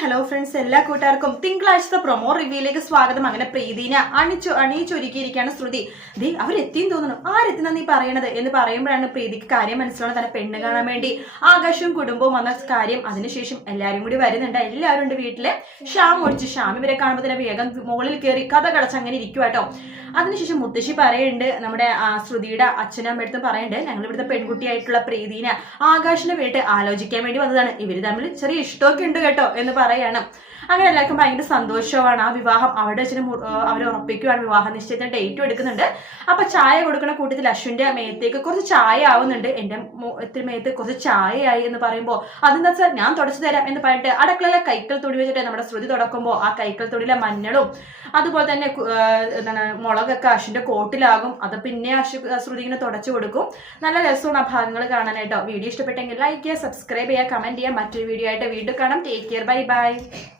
Hello friends എല്ലാ കൂട്ടുകാർക്കും തിങ്കളാഴ്ചത്തെ promo റിവ്യൂയിലേക്ക് സ്വാഗതം. അങ്ങനെ പ്രീതിനെ അണിച്ചു അണിയിച്ചൊരുക്കിയിരിക്കുകയാണ് ശ്രുതി. ദീ അവരെത്തിയും തോന്നുന്നു. ആരെത്തിനാ നീ പറയണത്? എന്ന് പറയുമ്പോഴാണ് പ്രീതിക്ക് കാര്യം മനസ്സിലാണ് തന്നെ പെണ്ണ് കാണാൻ വേണ്ടി ആകാശവും കുടുംബവും വന്ന കാര്യം. അതിനുശേഷം എല്ലാവരും കൂടി വരുന്നുണ്ട്. എല്ലാവരും ഉണ്ട് വീട്ടിൽ. ഷ്യാം ഒഴിച്ച് ഷ്യാം ഇവരെ കാണുമ്പോൾ തന്നെ വേഗം മുകളിൽ കയറി കഥ കടച്ച് അങ്ങനെ ഇരിക്കുക കേട്ടോ അതിനുശേഷം മുത്തശ്ശി പറയുന്നുണ്ട്. നമ്മുടെ ശ്രുതിയുടെ അച്ഛനും അമ്മയടുത്തും പറയുന്നുണ്ട്. ഞങ്ങൾ ഇവിടുത്തെ പെൺകുട്ടിയായിട്ടുള്ള പ്രീതിനെ ആകാശിനെ വീട്ട് ആലോചിക്കാൻ വേണ്ടി വന്നതാണ്. ഇവർ തമ്മിൽ ചെറിയ ഇഷ്ടമൊക്കെ ഉണ്ട് കേട്ടോ എന്ന് പറയാണ്. അങ്ങനെ എല്ലാവർക്കും ഭയങ്കര സന്തോഷമാണ്. ആ വിവാഹം അവിടെ വെച്ചിട്ട് അവർ ഉറപ്പിക്കുകയാണ് വിവാഹ നിശ്ചയത്തിന് ഡേറ്റും എടുക്കുന്നുണ്ട്. അപ്പൊ ചായ കൊടുക്കുന്ന കൂട്ടത്തിൽ അശ്വിന്റെ മേത്തേക്ക് കുറച്ച് ചായ ആവുന്നുണ്ട്. എന്റെ ഇത്തിരി മേത്ത് കുറച്ച് ചായയായി എന്ന് പറയുമ്പോൾ അതെന്താ വെച്ചാൽ ഞാൻ തുടച്ചു തരാം എന്ന് പറഞ്ഞിട്ട് അടുക്കളയിലെ കൈക്കൽ തൊടി വെച്ചിട്ട് നമ്മുടെ ശ്രുതി തുടക്കുമ്പോൾ ആ കൈക്കൽ തുണിയിലെ മഞ്ഞളും അതുപോലെ തന്നെ എന്താണ് മുളകൊക്കെ അശ്വിന്റെ കോട്ടിലാകും. അത് പിന്നെ അശ്വ ശ്രുതി ഇങ്ങനെ തുടച്ചു കൊടുക്കും. നല്ല രസമാണ് ആ ഭാഗങ്ങൾ കാണാനായിട്ടോ. വീഡിയോ ഇഷ്ടപ്പെട്ടെങ്കിൽ ലൈക്ക് ചെയ്യുക സബ്സ്ക്രൈബ് ചെയ്യുക കമന്റ് ചെയ്യുക. മറ്റൊരു വീഡിയോ ആയിട്ട് വീണ്ടും കാണാം. Take care bye bye